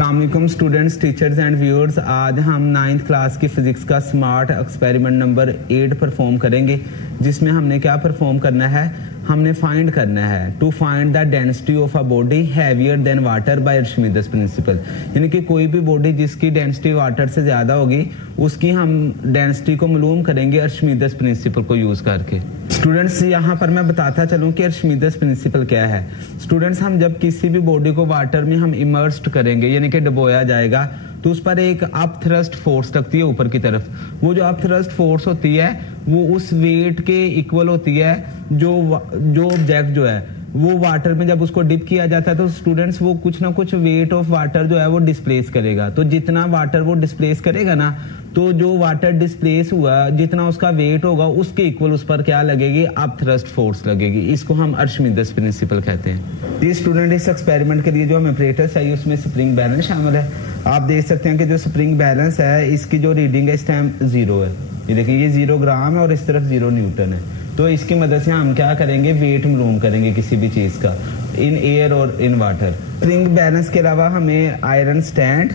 अस्सलामुअलैकुम students, teachers and viewers. आज हम 9th क्लास की फिजिक्स का स्मार्ट एक्सपेरिमेंट नंबर 8 परफॉर्म करेंगे, जिसमें हमने क्या परफॉर्म करना है, हमने फाइंड करना है to find the density of a body heavier than water by Archimedes principle. यानी कि कोई भी बॉडी जिसकी डेंसिटी वाटर से ज्यादा होगी उसकी हम डेंसिटी को मालूम करेंगे अर्शिमिदस प्रिंसिपल को यूज करके। स्टूडेंट्स, यहाँ पर मैं बताता चलूं कि अर्शिमिदस प्रिंसिपल क्या है। स्टूडेंट्स, हम जब किसी भी बॉडी को वाटर में हम इमर्स्ड करेंगे यानी कि डुबोया जाएगा तो उस पर एक अप थ्रस्ट फोर्स लगती है ऊपर की तरफ। वो जो अप थ्रस्ट फोर्स होती है वो उस वेट के इक्वल होती है जो ऑब्जेक्ट जो है वो वाटर में जब उसको डिप किया जाता है तो स्टूडेंट्स वो कुछ ना कुछ वेट ऑफ वाटर जो है वो डिस्प्लेस करेगा। तो जितना वाटर वो डिस्प्लेस करेगा ना, तो जो वाटर डिस्प्लेस हुआ जितना उसका वेट होगा उसके इक्वल उस पर क्या लगेगी, अप थ्रस्ट फोर्स लगेगी। इसको हम अर्शिमिदस प्रिंसिपल कहते हैं। ये स्टूडेंट, इस एक्सपेरिमेंट के लिए जो हमें ऑपरेटर्स चाहिए उसमें स्प्रिंग बैलेंस शामिल है। आप देख सकते हैं कि जो स्प्रिंग बैलेंस है इसकी जो रीडिंग है इस टाइम 0 है। ये देखिए, ये 0 ग्राम है और इस तरफ 0 न्यूटन है। तो इसकी मदद से हम क्या करेंगे, वेट मालूम करेंगे किसी भी चीज का इन एयर और इन वाटर। स्प्रिंग बैलेंस के अलावा हमें आयरन स्टैंड,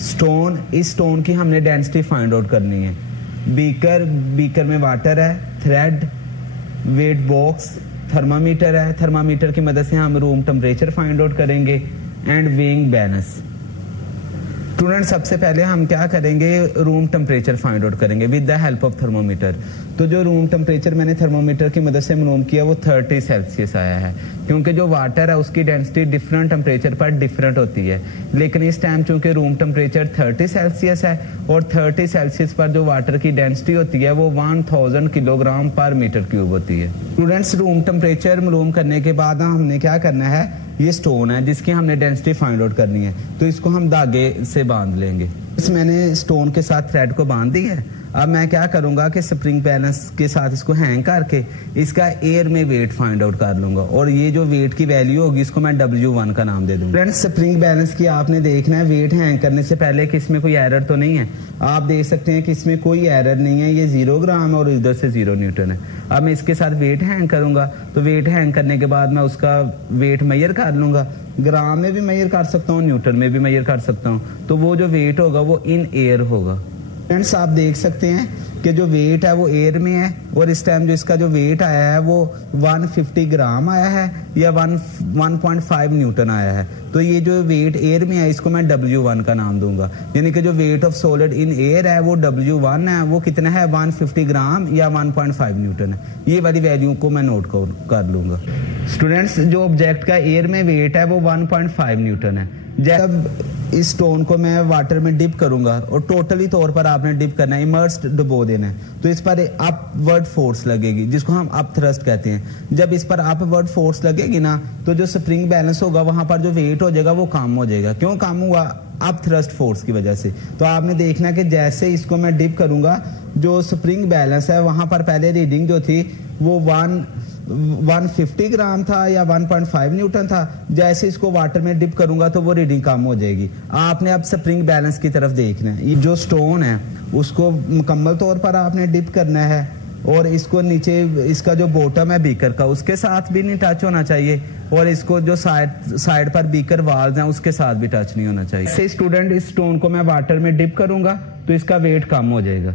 स्टोन, इस स्टोन की हमने डेंसिटी फाइंड आउट करनी है। बीकर में वाटर है, थ्रेड, वेट बॉक्स, थर्मामीटर है। थर्मामीटर की मदद से हम रूम टेम्परेचर फाइंड आउट करेंगे एंड वेइंग बैलेंस। स्टूडेंट, सबसे पहले हम क्या करेंगे, रूम टेम्परेचर फाइंड आउट करेंगे with the help of thermometer. तो जो रूम टेम्परेचर मैंने थर्मोमीटर की मदद से मालूम किया वो 30 सेल्सियस आया है, क्योंकि जो वाटर है उसकी डेंसिटी डिफरेंट टेम्परेचर पर डिफरेंट होती है। लेकिन इस टाइम चूंकि रूम टेम्परेचर 30 सेल्सियस है और 30 सेल्सियस पर जो वाटर की डेंसिटी होती है वो 1000 किलोग्राम पर मीटर क्यूब होती है। स्टूडेंट्स, रूम टेम्परेचर मालूम करने के बाद हमने क्या करना है, ये स्टोन है जिसकी हमने डेंसिटी फाइंड आउट करनी है, तो इसको हम धागे से बांध लेंगे। मैंने स्टोन के साथ थ्रेड को बांध दी है। अब मैं क्या करूंगा कि स्प्रिंग बैलेंस के साथ इसको हैंग करके इसका एयर में वेट फाइंड आउट कर लूंगा और ये जो वेट की वैल्यू होगी इसको मैं W1 का नाम दे दूंगा। फ्रेंड्स, स्प्रिंग बैलेंस की आपने देखना है वेट हैंग करने से पहले कि इसमें कोई एरर तो नहीं है। आप देख सकते हैं कि इसमें कोई एरर नहीं है, ये 0 ग्राम और इधर से 0 न्यूटन है। अब मैं इसके साथ वेट हैंग करूंगा तो वेट हैंग करने के बाद मैं उसका वेट मेजर कर लूंगा। ग्राम में भी मेजर कर सकता हूँ, न्यूटन में भी मेजर कर सकता हूँ। तो वो जो वेट होगा वो इन एयर होगा। फ्रेंड्स, आप देख सकते हैं कि जो वेट है वो एयर में है और इस टाइम जो इसका जो वेट आया है वो 150 ग्राम आया है या 1.5 न्यूटन आया है। तो ये जो वेट एयर में है इसको मैं W1 का नाम दूंगा। यानी कि जो weight of solid in air है वो W1 है, वो कितना है, 150 ग्राम या 1.5 न्यूटन है। ये वाली वैल्यू को मैं नोट कर लूंगा। स्टूडेंट्स, जो ऑब्जेक्ट का एयर में वेट है वो 1.5 न्यूटन है। जब इस स्टोन को मैं वाटर में डिप करूंगा और टोटली तौर पर आपने डिप करना है, इमर्स्ड डुबो देना है, तो इस पर अपवर्ड फोर्स लगेगी जिसको हम अप थ्रस्ट कहते हैं। जब इस पर अपवर्ड फोर्स लगेगी ना तो जो स्प्रिंग बैलेंस होगा वहां पर जो वेट हो जाएगा वो कम हो जाएगा। क्यों कम हुआ? अप थ्रस्ट फोर्स की वजह से। तो आपने देखना कि जैसे इसको मैं डिप करूंगा जो स्प्रिंग बैलेंस है वहां पर पहले रीडिंग जो थी वो 150 ग्राम था या 1.5 न्यूटन था। जैसे इसको वाटर में डिप करूंगा तो वो रीडिंग कम हो जाएगी। आपने अब स्प्रिंग बैलेंस की तरफ देखना है। ये जो स्टोन है उसको मुकम्मल तौर पर आपने डिप करना है और इसको नीचे इसका जो बॉटम है बीकर का उसके साथ भी नहीं टच होना चाहिए और इसको जो साइड पर बीकर वाल्स हैं उसके साथ भी टच नहीं होना चाहिए। से स्टूडेंट, इस स्टोन को मैं वाटर में डिप करूंगा तो इसका वेट कम हो जाएगा।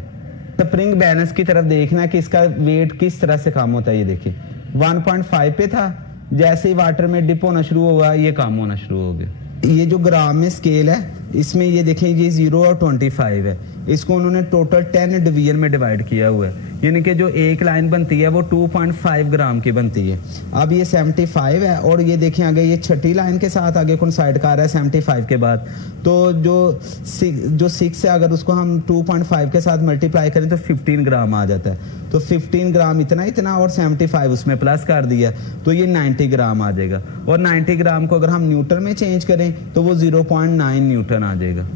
स्प्रिंग बैलेंस की तरफ देखना कि इसका वेट किस तरह से कम होता है। ये देखिए 1.5 पे था, जैसे ही वाटर में डिप होना शुरू हुआ ये कम होना शुरू हो गया। ये जो ग्राम में स्केल है इसमें ये देखें ये 0 और 25 है। इसको उन्होंने टोटल 10 डिवीजन में डिवाइड किया हुआ है। यानी कि जो एक लाइन बनती है वो 2.5 ग्राम की बनती है। अब ये 75 है और ये देखें आगे ये छठी लाइन के साथ आगे कौन साइड का आ रहा है 75 के बाद। तो जो 6 है अगर उसको हम 2.5 के साथ मल्टीप्लाई करें तो 15 ग्राम आ जाता है। तो 15 ग्राम इतना और 75 उसमें प्लस कर दिया तो ये 90 ग्राम आ जाएगा। और 90 ग्राम को अगर हम न्यूटन में चेंज करें तो वो 0.9 न्यूटन आ जाएगा।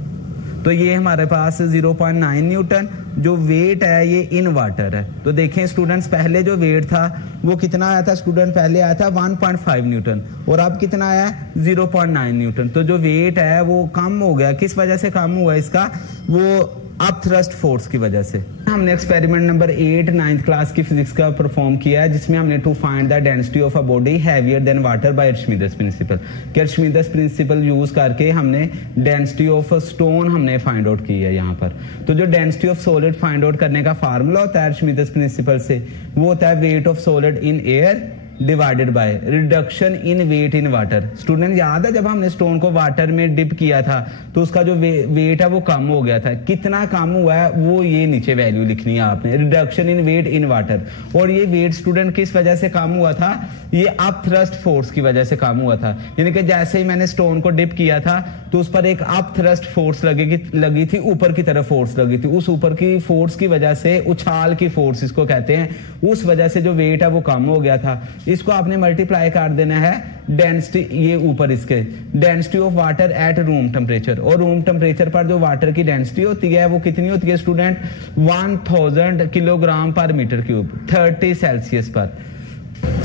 तो ये हमारे पास 0.9 न्यूटन जो वेट है ये इन वाटर है। तो देखें स्टूडेंट्स, पहले जो वेट था वो कितना आया था स्टूडेंट, पहले आया था 1.5 न्यूटन और अब कितना आया है 0.9 न्यूटन। तो जो वेट है वो कम हो गया। किस वजह से कम हुआ इसका? वो अपथ्रस्ट फोर्स की वजह से। हमने एक्सपेरिमेंट नंबर 8 9th क्लास की फिजिक्स का परफॉर्म किया है, जिसमें हमने to find the density of a body heavier than water by Archimedes principle. Archimedes principle use करके हमने डेंसिटी ऑफ स्टोन हमने फाइंड आउट की है यहाँ पर। तो जो density of solid find out करने का फार्मूला होता है अर्शिमिदस प्रिंसिपल से, वो होता है weight of solid in air divided by reduction in weight in water. Student याद है जब हमने स्टोन को वाटर में डिप किया था तो उसका जो वेट है वो कम हो गया था। कितना कम हुआ है वो ये नीचे वैल्यू लिखनी है आपने, reduction in weight in water. और ये वेट स्टूडेंट किस वजह से कम हुआ था, ये अप थ्रस्ट फोर्स की वजह से कम हुआ था। यानी कि जैसे ही मैंने स्टोन को डिप किया था तो उस पर एक अप थ्रस्ट फोर्स लगी थी, ऊपर की तरफ फोर्स लगी थी। उस ऊपर की फोर्स की वजह से, उछाल की फोर्स इसको कहते हैं, उस वजह से जो वेट है वो कम हो गया था। इसको आपने मल्टीप्लाई कर देना है डेंसिटी, ये ऊपर इसके density of water at room temperature. और रूम टेम्परेचर पर जो वाटर की डेंसिटी होती है वो कितनी होती है स्टूडेंट, 1000 किलोग्राम पर मीटर क्यूब, 30 सेल्सियस पर।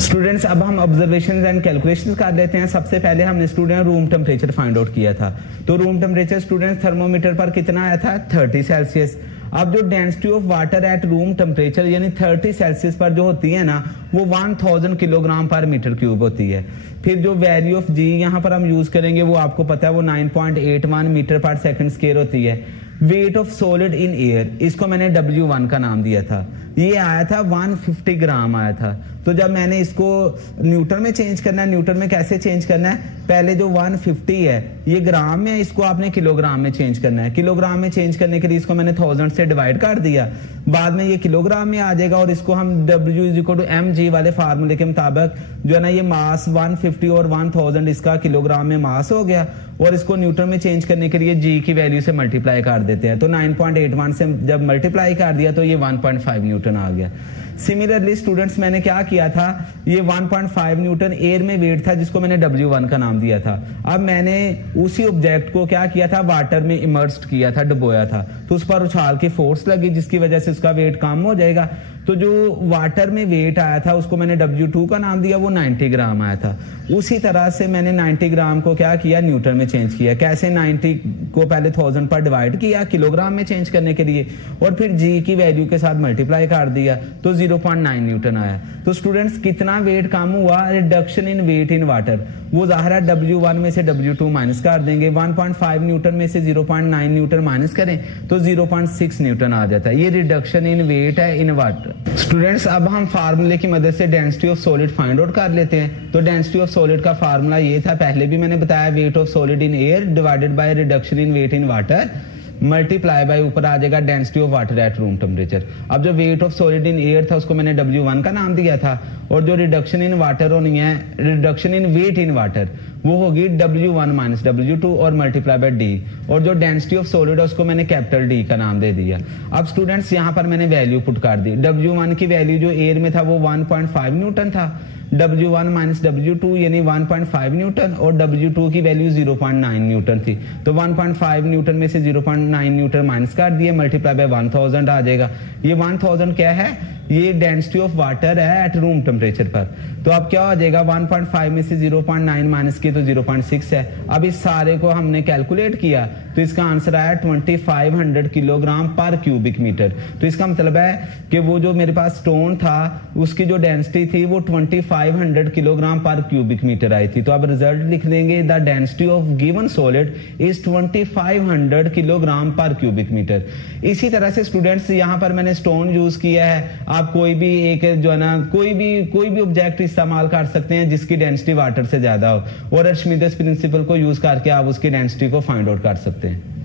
स्टूडेंट्स अब हम ऑब्जर्वेशन एंड कैलकुलेशन कर लेते हैं। सबसे पहले हमने student room temperature find out किया था। तो रूम टेम्परेचर स्टूडेंट थर्मोमीटर पर कितना आया था, 30 सेल्सियस। अब जो density of water at room temperature यानी 30 सेल्सियस पर जो होती है ना, वो 1000 किलोग्राम पर मीटर क्यूब होती है। फिर जो वैल्यू ऑफ जी यहाँ पर हम यूज करेंगे वो आपको पता है, वो 9.81 मीटर पर सेकंड स्क्वायर होती है। Weight of solid in air, इसको मैंने W1 का नाम दिया था, ये आया था 150 ग्राम आया था। तो जब मैंने इसको न्यूटन में चेंज करना है, न्यूटन में कैसे चेंज करना है, पहले जो 150 है ये ग्राम में है, इसको आपने किलोग्राम में चेंज करना है। किलोग्राम में चेंज करने के लिए इसको मैंने 1000 से डिवाइड कर दिया, बाद में ये किलोग्राम में आ जाएगा। और इसको हम W=mg वाले फार्मूले के मुताबिक जो है ना, ये मास 150 और 1000 इसका किलोग्राम में मास हो गया। और इसको न्यूटन में चेंज करने के लिए जी की वैल्यू से मल्टीप्लाई कर देते हैं। तो 9.81 से जब मल्टीप्लाई कर दिया तो ये 1.5 न्यूटन आ गया। सिमिलरली स्टूडेंट्स मैंने क्या किया था, ये 1.5 न्यूटन एयर में वेट था जिसको मैंने W1 का नाम दिया था। अब मैंने उसी ऑब्जेक्ट को क्या किया था, वाटर में इमर्स्ड किया था, डुबोया था। तो उस पर उछाल की फोर्स लगी जिसकी वजह से उसका वेट कम हो जाएगा। तो जो वाटर में वेट आया था उसको मैंने W2 का नाम दिया, वो 90 ग्राम आया था। उसी तरह से मैंने 90 ग्राम को क्या किया, न्यूटन में चेंज किया। कैसे, 90 को पहले 1000 पर डिवाइड किया किलोग्राम में चेंज करने के लिए, और फिर जी की वैल्यू के साथ मल्टीप्लाई कर दिया तो 0.9 न्यूटन आया। तो स्टूडेंट्स कितना वेट कम हुआ, reduction in weight in water. वो जाहिर है W1 में से W2 माइनस कर देंगे, 1.5 न्यूटन में से 0.9 न्यूटन माइनस करें तो 0.6 न्यूटन आ जाता है। ये रिडक्शन इन वेट है इन वाटर। स्टूडेंट्स अब हम फार्मूले की मदद से density of solid find out कर लेते हैं। तो डेंसिटी ऑफ सॉलिड का फार्मूला ये था, पहले भी मैंने बताया, weight of solid in air divided by reduction in weight in water multiply by ऊपर आ जाएगा density of water at room temperature. अब जो weight of solid in air था उसको मैंने W1 का नाम दिया था, और जो रिडक्शन इन वाटर होनी है, reduction in weight in water, वो होगी W1 माइनस W2 और मल्टीप्लाई बाय डी। और जो डेंसिटी ऑफ सॉलिड है उसको मैंने कैपिटल डी का नाम दे दिया। अब स्टूडेंट्स यहाँ पर मैंने वैल्यू पुट कर दी। W1 की वैल्यू जो एयर में था वो 1.5 न्यूटन था, W1 माइनस W2 यानी 1.5 न्यूटन, और W2 की वैल्यू 0.9 न्यूटन थी। तो 1.5 न्यूटन में से 0.9 न्यूटन माइनस कर दिए, मल्टीप्लाई बाय 1000 आ जाएगा। ये 1000 क्या है, ये डेंसिटी ऑफ वाटर है एट रूम टेम्परेचर पर। तो अब क्या हो जाएगा, 1.5 में से 0.9 माइनस किए तो 0.6 है। अब इस सारे को हमने कैलकुलेट किया तो इसका आंसर आया 2500 किलोग्राम पर क्यूबिक मीटर। तो इसका मतलब है कि वो जो मेरे पास स्टोन था उसकी जो डेंसिटी थी वो 2500 किलोग्राम पर क्यूबिक मीटर आई थी। तो अब रिजल्ट लिख देंगे, the density of given solid is 2500 kilogram पर क्यूबिक मीटर। इसी तरह से स्टूडेंट्स यहाँ पर मैंने स्टोन यूज किया है। आप कोई भी एक जो है ना, कोई भी ऑब्जेक्ट इस्तेमाल कर सकते हैं जिसकी डेंसिटी वाटर से ज्यादा हो, और अर्शिमिदस प्रिंसिपल को यूज करके आप उसकी डेंसिटी को फाइंड आउट कर सकते हैं।